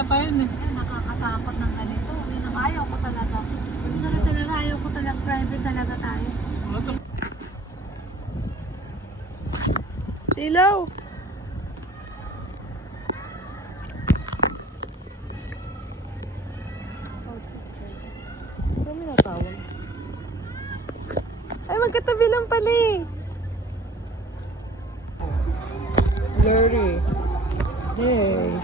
Nakakatakot ng ganito. Ayaw ko talaga. Sunod talaga, ayaw ko talaga. Private talaga tayo. Silaw! Kami natawag. Ay, magkatabi lang pala eh. Blurry. Hey.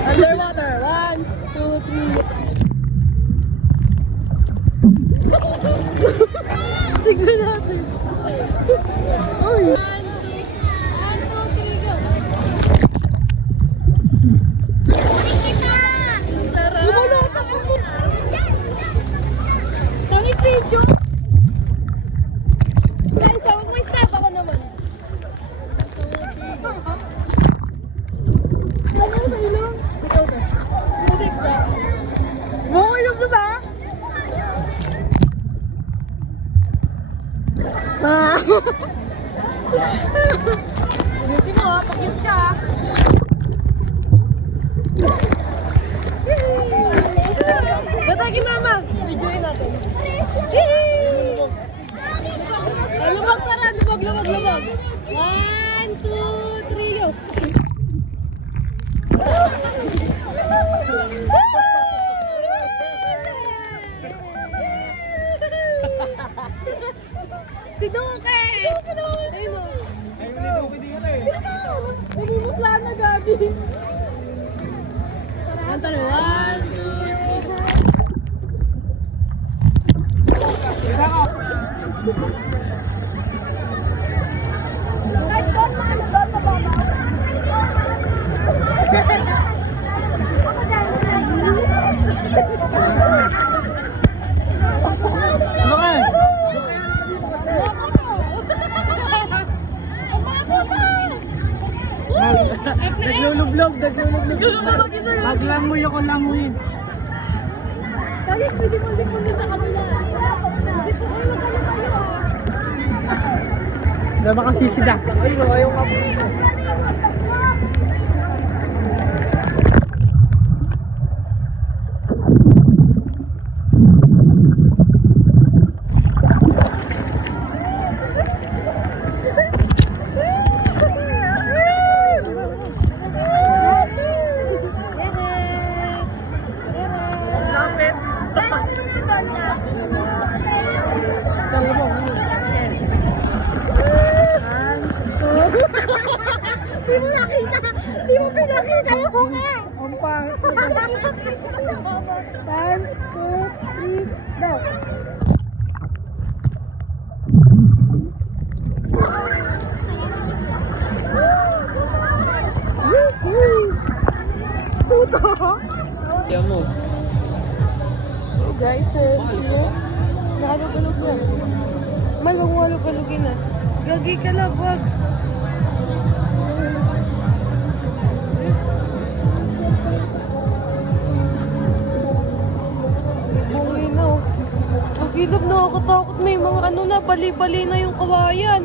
Underwater. 1, 2, 3. Tignan natin. Uy. 1, 2, 3, go. Sarap. Lumulutang ako. Pangit video. Ay, tawag mo stop ako naman. Ano sa ilong? Ikaw na. Budik na. Mo ilong na ba? Buti mo ha, pakyut ka ha. Batagin mama. Videoin natin. Lumag tara, lumag. 1, 2, 3, go. Si Duke! Ayun o. Ayun ni Duke din yan eh. Bumumukla na gabi. Kanta na. 1, 2, 3. Naglulublog. Maglangoy ako langoy. Kaya pwede mo din sa kabila. Wala makasisida. Ay, ayaw nga po. Di mo pinakita yung bunga. Ang pangit. 1, 2, 3, go. Yan mo. Oh guys, nakalog-alog na. Malong-alog-alogin na. Gagi ka na, wag. Gilab, nakakatakot. May mga ano na, bali-bali na yung kawayan.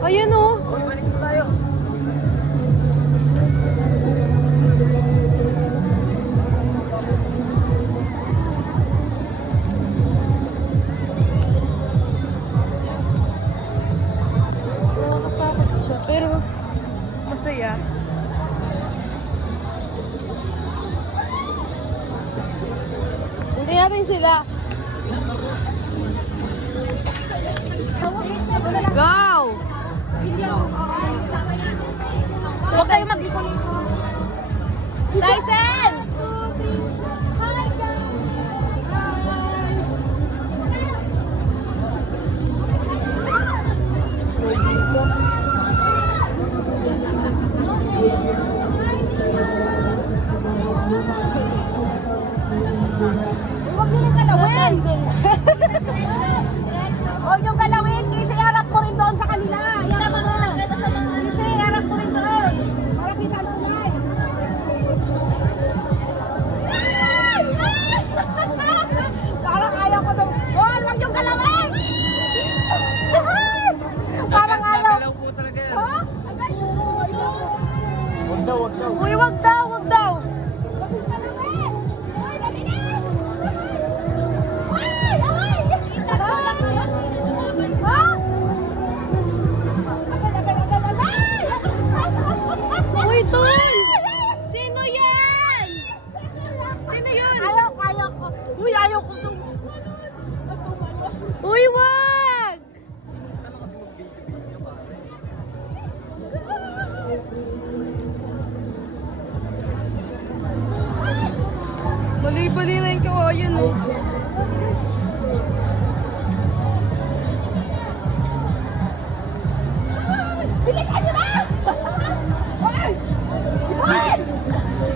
Ayan o. Balik na tayo. Nakakatakot siya, pero masaya. natin sila. Go! Huwag kayo maglikon. Tyson! Huwag nyo galawin. Huwag nyo galawin. Kasi harap ko rin doon sa kanila. Kasi harap ko rin doon. Para kita tulad. Parang ayaw ko doon. Huwag nyo galawin. Parang ayaw. Galaw po talaga yan. Ha? Wag daw, wag daw. Uy, wag daw, wag daw. Uy, Tol! Sino yan? Sino yun? Ayaw ko. Uy, ayaw ko doon. Uy, wag! Bali-bali na yung kawayan, oh.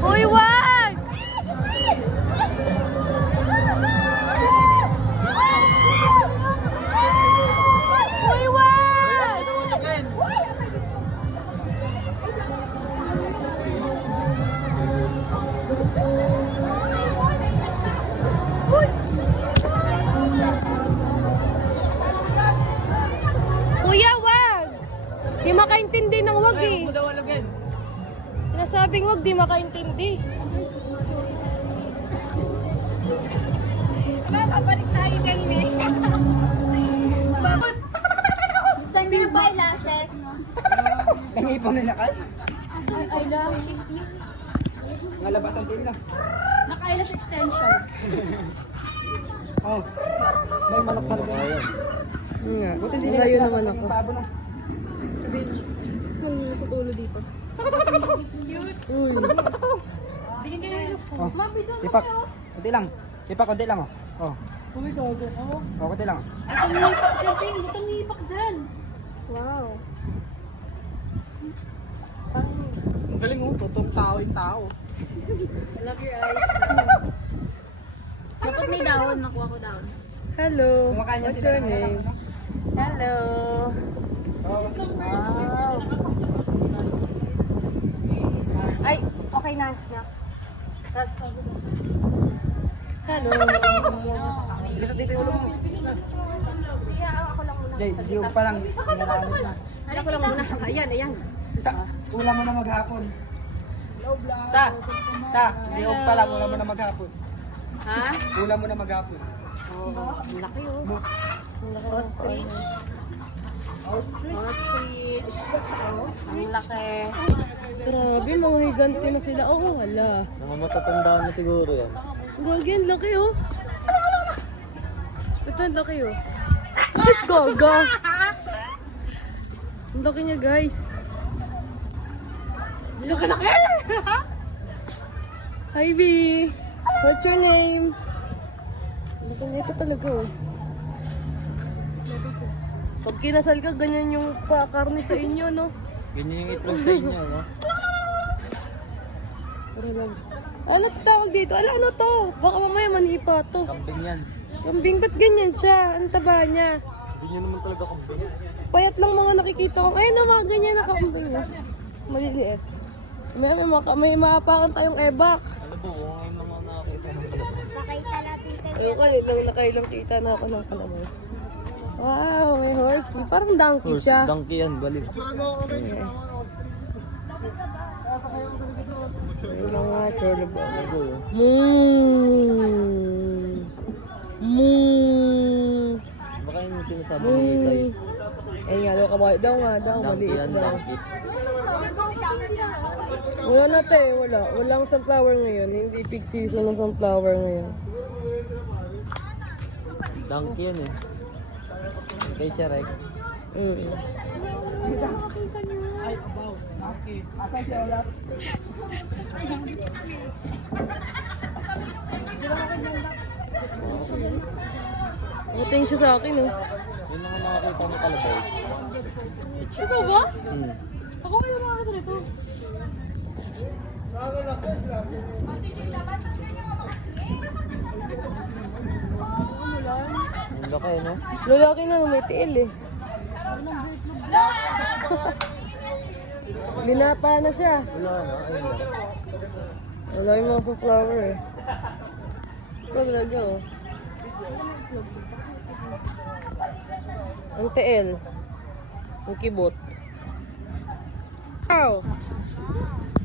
Uy, wag! Uy, wag! Kuya, wag! Di makaintindi ng wag Ay, eh. huwag mo daw alagin. Sinasabing wag, di makaintindi. Babalik tayo kay me. Saan niyo ba eyelashes? Nangipon nila kay? Eyelashes yun. Ngalabas ang pila. Naka-eyelash extension. Oh. May manok pa rin. Nga, Buti hindi layo nila naman sinasabi ako. yung pabo na. Nandun sa tulo dito. Uy. Oh. Sipak. Kunti lang. Sipak, kunti lang oh. Oh. Oh, kunti lang. Butang nipak dyan. Wow. Ang galing oh. Totoong tao yung tao. I love your eyes. Dapat may dahon. Nakuha ko dahon. Hello. Kumakain niya What's sila your ng name? ano? Hello. Oh. Wow. Ay, okay na. Tapos, Hello. Gusto dito yung ulo mo. ako lang muna. Jay, di pa lang. Naramis na. Ako lang muna. Ayan, ayan. Sa, ulam mo na maghapon. Ta, di pa lang, ulam mo na maghapon. Ha? Ulam mo na maghapon. Ang laki oh. Ostrich. Ostrich. Ang laki. Grabe, mga higanti na sila. Oh, wala. Mga matatanda na siguro yan. Gagi, ang laki oh. Ito, ang laki oh. Ay, gaga. Ang laki niya, guys. Laki-laki! Hi, B. What's your name? Ang laki nito talaga oh. Pag kinasal ka, ganyan yung pakarni sa inyo, no? Ganyan yung itlog sa inyo, no? Para lang. Ano tawag dito? Ano to? Baka mamaya manipa to. Kambing yan. Kambing, ba't ganyan siya? Ang taba niya. Hindi nyo naman talaga kambing. Payat lang mga nakikita ko. Ayun na mga ganyan na kambing. Maliliit. May maapakan tayong airbag. Ano po, kung ngayon mga nakakita ng kalabang. Ayun kanina, nakailang kita na ako ng kalabaw. Wow, may horse. Parang donkey siya. Donkey yan, balik. May mga kalabaw. Ano yun? Moo! Moo! Baka yung sinasabi ng isay. Eh nga daw, kabayo daw nga daw, Donkey maliit yan, daw. donkey. Wala na te, wala. Walang sunflower ngayon. Hindi peak season ng sunflower ngayon. Donkey yun eh. Kay Shrek. Ay, abaw. Donkey. Asan si Olaf? Nating siya sa akin eh. Yun naman nakakita ng kalabaw. Ikaw ba? Hmm. Ako kayo nakakita nito. Ang laki, no? Lalaki na, may tiil eh. Binata na siya. Wala na, ayun lang. Wala yung mga sunflower eh. Ito talaga oh. Ang tiil. Ang kibot. Wow!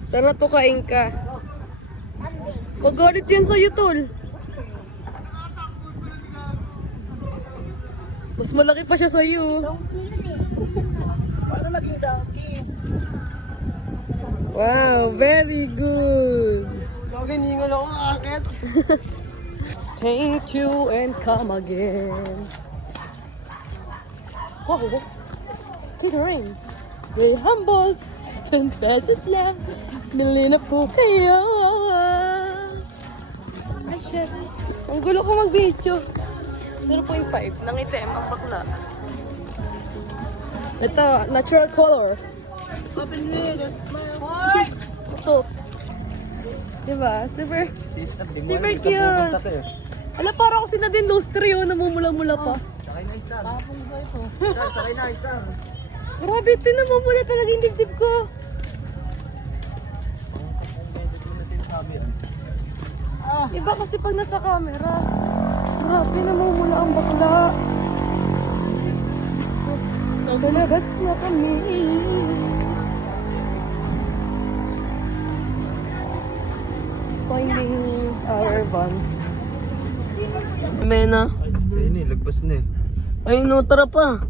Tara to kain ka. Magalit yan sa'yo, tol. Mas malaki pa siya sa'yo. Paano naging donkey? Wow, very good. Login, hingal ako akit. Thank you and come again. Wow, catering. Ray Humbles, 10 pesos lang. Bili na po kayo. Ay, shit. Ang gulo ko mag-video. 0.5 ng item ang bakla. Ito, natural color. Open me, just Ito. Diba? Super cute. Ala, parang kasi na din nose tree yun, namumula-mula pa. Sakay na isang. Sakay na isang. Grabe, ito namumula talaga yung dibdib ko. Iba kasi pag nasa camera. Grabe, namumula ang bakla. Diyos ko, nalabas na kami. Finding our van. Mena. Ayun eh, lagpas na eh. Ay, no, tara pa.